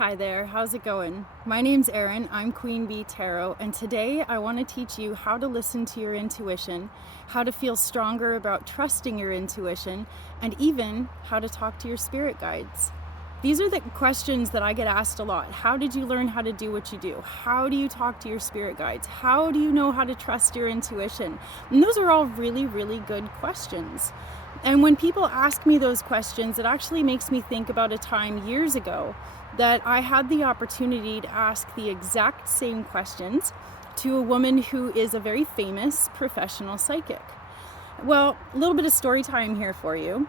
Hi there, how's it going? My name's Erin, I'm Queen Bee Tarot, and today I want to teach you how to listen to your intuition, how to feel stronger about trusting your intuition, and even how to talk to your spirit guides. These are the questions that I get asked a lot. How did you learn how to do what you do? How do you talk to your spirit guides? How do you know how to trust your intuition? And those are all really, really good questions. And when people ask me those questions, it actually makes me think about a time years ago that I had the opportunity to ask the exact same questions to a woman who is a very famous professional psychic. Well, a little bit of story time here for you.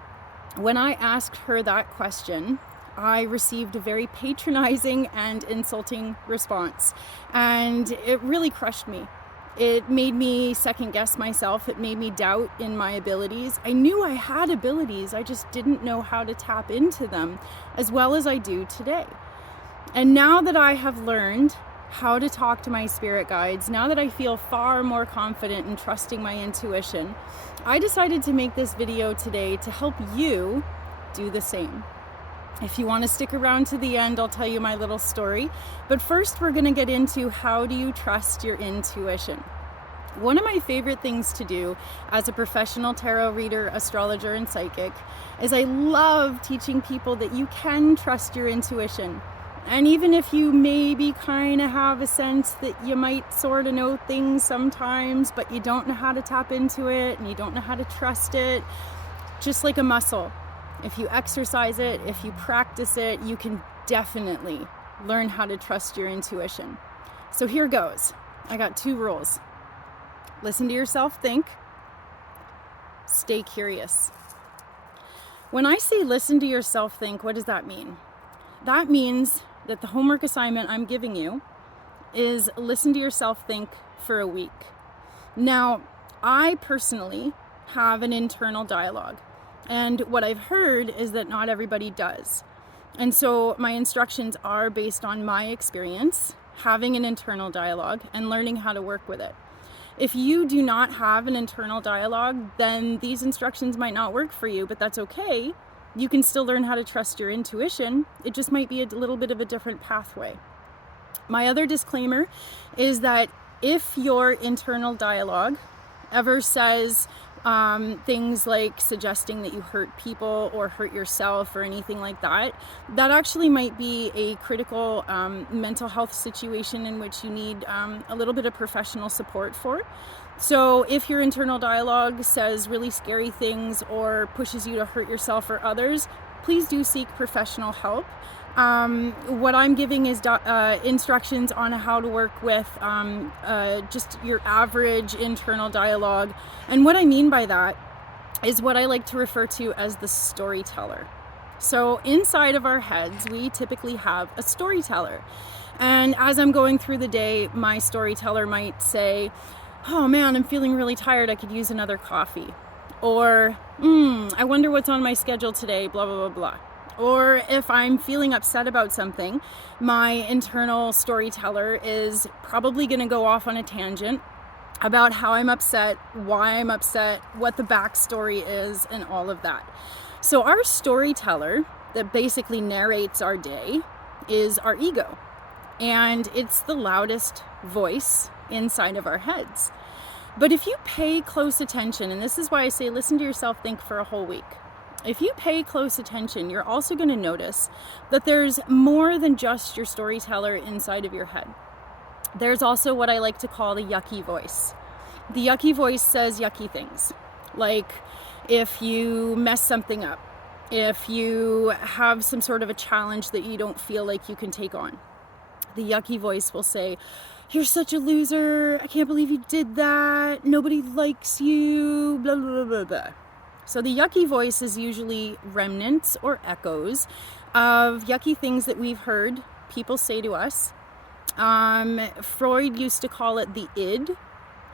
When I asked her that question, I received a very patronizing and insulting response, and it really crushed me. It made me second guess myself. It made me doubt in my abilities. I knew I had abilities, I just didn't know how to tap into them as well as I do today. And now that I have learned how to talk to my spirit guides, now that I feel far more confident in trusting my intuition, I decided to make this video today to help you do the same. If you want to stick around to the end, I'll tell you my little story. But first, we're going to get into how do you trust your intuition. One of my favorite things to do as a professional tarot reader, astrologer, and psychic is I love teaching people that you can trust your intuition. And even if you maybe kind of have a sense that you might sort of know things sometimes, but you don't know how to tap into it and you don't know how to trust it, just like a muscle. If you exercise it, if you practice it, you can definitely learn how to trust your intuition. So here goes. I got 2 rules. Listen to yourself think. Stay curious. When I say listen to yourself think, what does that mean? That means that the homework assignment I'm giving you is listen to yourself think for a week. Now, I personally have an internal dialogue. And what I've heard is that not everybody does. And so my instructions are based on my experience, having an internal dialogue, and learning how to work with it. If you do not have an internal dialogue, then these instructions might not work for you, but that's okay. You can still learn how to trust your intuition. It just might be a little bit of a different pathway. My other disclaimer is that if your internal dialogue ever says things like suggesting that you hurt people or hurt yourself or anything like that, that actually might be a critical mental health situation in which you need a little bit of professional support for. So if your internal dialogue says really scary things or pushes you to hurt yourself or others, please do seek professional help. What I'm giving is instructions on how to work with just your average internal dialogue. And what I mean by that is what I like to refer to as the storyteller. So inside of our heads, we typically have a storyteller. And as I'm going through the day, my storyteller might say, "Oh man, I'm feeling really tired. I could use another coffee." Or, "I wonder what's on my schedule today, blah, blah, blah, blah." Or if I'm feeling upset about something, my internal storyteller is probably going to go off on a tangent about how I'm upset, why I'm upset, what the backstory is, and all of that. So our storyteller that basically narrates our day is our ego. And it's the loudest voice inside of our heads. But if you pay close attention, and this is why I say listen to yourself think for a whole week. If you pay close attention, you're also going to notice that there's more than just your storyteller inside of your head. There's also what I like to call the yucky voice. The yucky voice says yucky things, like if you mess something up, if you have some sort of a challenge that you don't feel like you can take on. The yucky voice will say, "You're such a loser, I can't believe you did that, nobody likes you, blah, blah, blah, blah." So the yucky voice is usually remnants or echoes of yucky things that we've heard people say to us. Freud used to call it the id.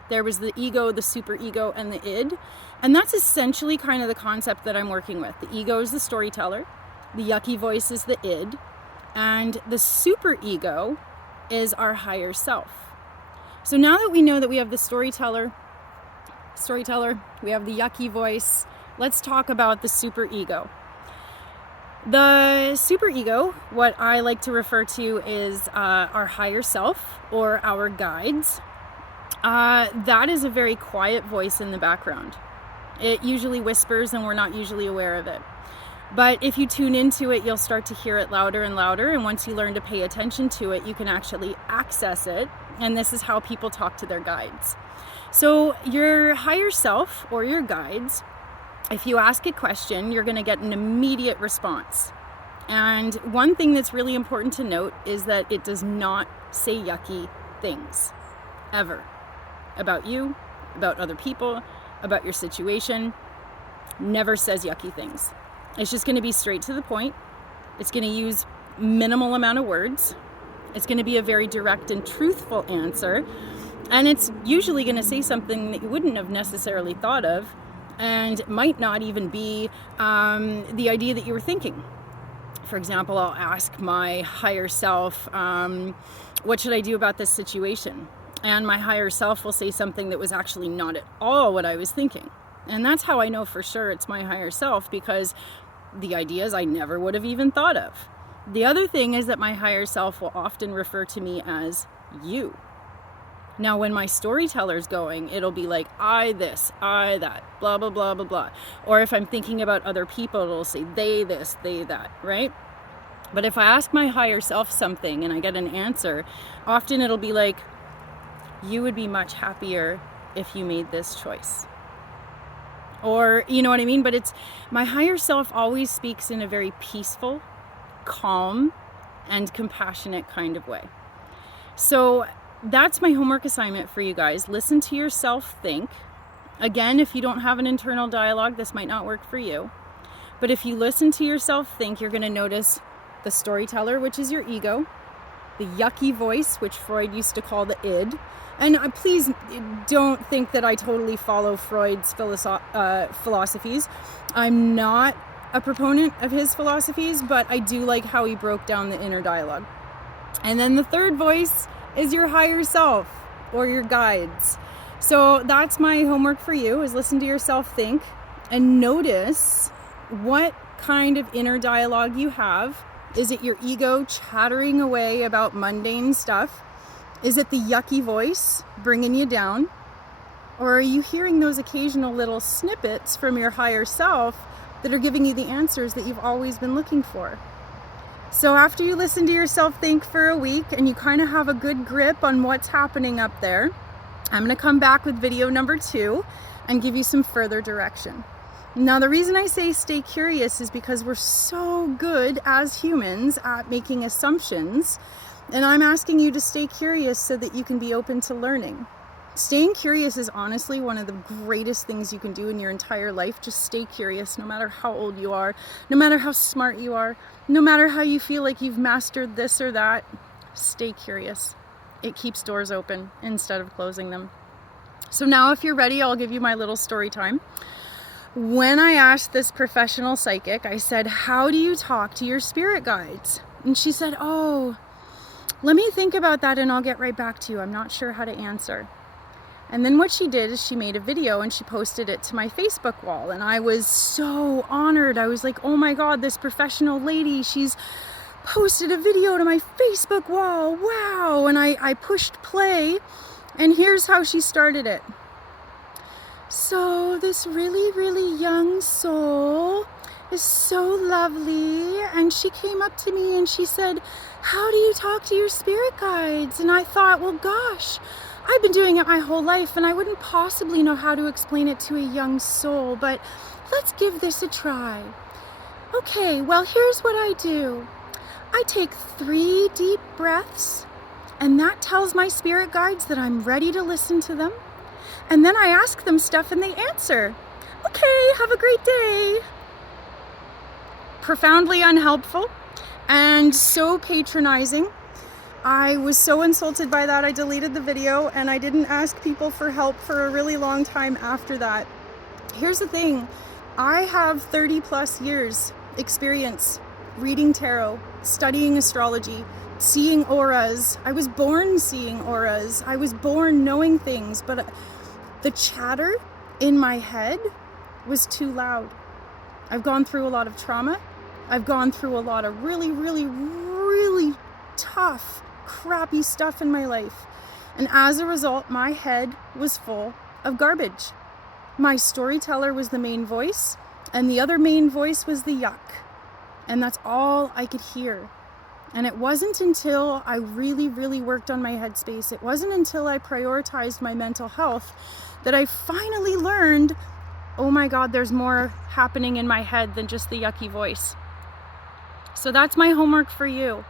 There was the ego, the superego, and the id. And that's essentially kind of the concept that I'm working with. The ego is the storyteller, the yucky voice is the id, and the superego is our higher self. So now that we know that we have the storyteller, we have the yucky voice, let's talk about the superego. The superego, what I like to refer to is our higher self or our guides. That is a very quiet voice in the background. It usually whispers and we're not usually aware of it. But if you tune into it, you'll start to hear it louder and louder. And once you learn to pay attention to it, you can actually access it. And this is how people talk to their guides. So your higher self or your guides, if you ask a question, you're going to get an immediate response. And one thing that's really important to note is that it does not say yucky things, ever. About you, about other people, about your situation. Never says yucky things. It's just going to be straight to the point. It's going to use minimal amount of words. It's going to be a very direct and truthful answer. And it's usually going to say something that you wouldn't have necessarily thought of, and it might not even be the idea that you were thinking. For example, I'll ask my higher self, what should I do about this situation? And my higher self will say something that was actually not at all what I was thinking. And that's how I know for sure it's my higher self, because the ideas I never would have even thought of. The other thing is that my higher self will often refer to me as you. Now, when my storyteller's going, it'll be like, I this, I that, blah, blah, blah, blah, blah. Or if I'm thinking about other people, it'll say they this, they that, right? But if I ask my higher self something and I get an answer, often it'll be like, you would be much happier if you made this choice. Or, you know what I mean? But it's, my higher self always speaks in a very peaceful, calm, and compassionate kind of way. So that's my homework assignment for you guys. Listen to yourself think. Again, if you don't have an internal dialogue, this might not work for you. But if you listen to yourself think, you're going to notice the storyteller, which is your ego, the yucky voice, which Freud used to call the id. And please don't think that I totally follow Freud's philosophies. I'm not a proponent of his philosophies, but I do like how he broke down the inner dialogue. And then the third voice is your higher self or your guides. So that's my homework for you, is listen to yourself think and notice what kind of inner dialogue you have. Is it your ego chattering away about mundane stuff? Is it the yucky voice bringing you down? Or are you hearing those occasional little snippets from your higher self that are giving you the answers that you've always been looking for? So after you listen to yourself think for a week and you kind of have a good grip on what's happening up there, I'm going to come back with video number 2 and give you some further direction. Now, the reason I say stay curious is because we're so good as humans at making assumptions, and I'm asking you to stay curious so that you can be open to learning. Staying curious is honestly one of the greatest things you can do in your entire life. Just stay curious, no matter how old you are, no matter how smart you are, no matter how you feel like you've mastered this or that. Stay curious. It keeps doors open instead of closing them. So now if you're ready, I'll give you my little story time. When I asked this professional psychic, I said, how do you talk to your spirit guides? And she said, oh, let me think about that and I'll get right back to you. I'm not sure how to answer. And then what she did is she made a video and she posted it to my Facebook wall. And I was so honored. I was like, oh my God, this professional lady, she's posted a video to my Facebook wall. Wow. And I pushed play, and here's how she started it. So this really, really young soul is so lovely, and she came up to me and she said, how do you talk to your spirit guides? And I thought, well, gosh, I've been doing it my whole life and I wouldn't possibly know how to explain it to a young soul, but let's give this a try. Okay, well, here's what I do. I take 3 deep breaths, and that tells my spirit guides that I'm ready to listen to them. And then I ask them stuff and they answer. Okay, have a great day. Profoundly unhelpful and so patronizing. I was so insulted by that, I deleted the video and I didn't ask people for help for a really long time after that. Here's the thing, I have 30 plus years experience reading tarot, studying astrology, seeing auras. I was born seeing auras. I was born knowing things, but the chatter in my head was too loud. I've gone through a lot of trauma. I've gone through a lot of really, really, really tough, crappy stuff in my life. And as a result, my head was full of garbage. My storyteller was the main voice, and the other main voice was the yuck. And that's all I could hear. And it wasn't until I really, really worked on my headspace, it wasn't until I prioritized my mental health that I finally learned, oh my God, there's more happening in my head than just the yucky voice. So that's my homework for you.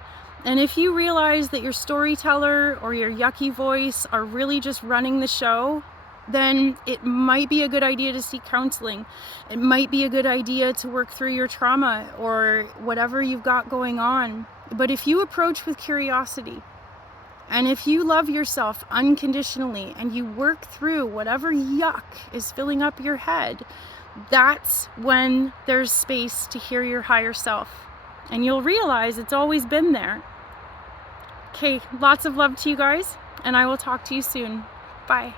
And if you realize that your storyteller or your yucky voice are really just running the show, then it might be a good idea to seek counseling. It might be a good idea to work through your trauma or whatever you've got going on. But if you approach with curiosity, and if you love yourself unconditionally and you work through whatever yuck is filling up your head, that's when there's space to hear your higher self. And you'll realize it's always been there. Okay, lots of love to you guys, and I will talk to you soon. Bye.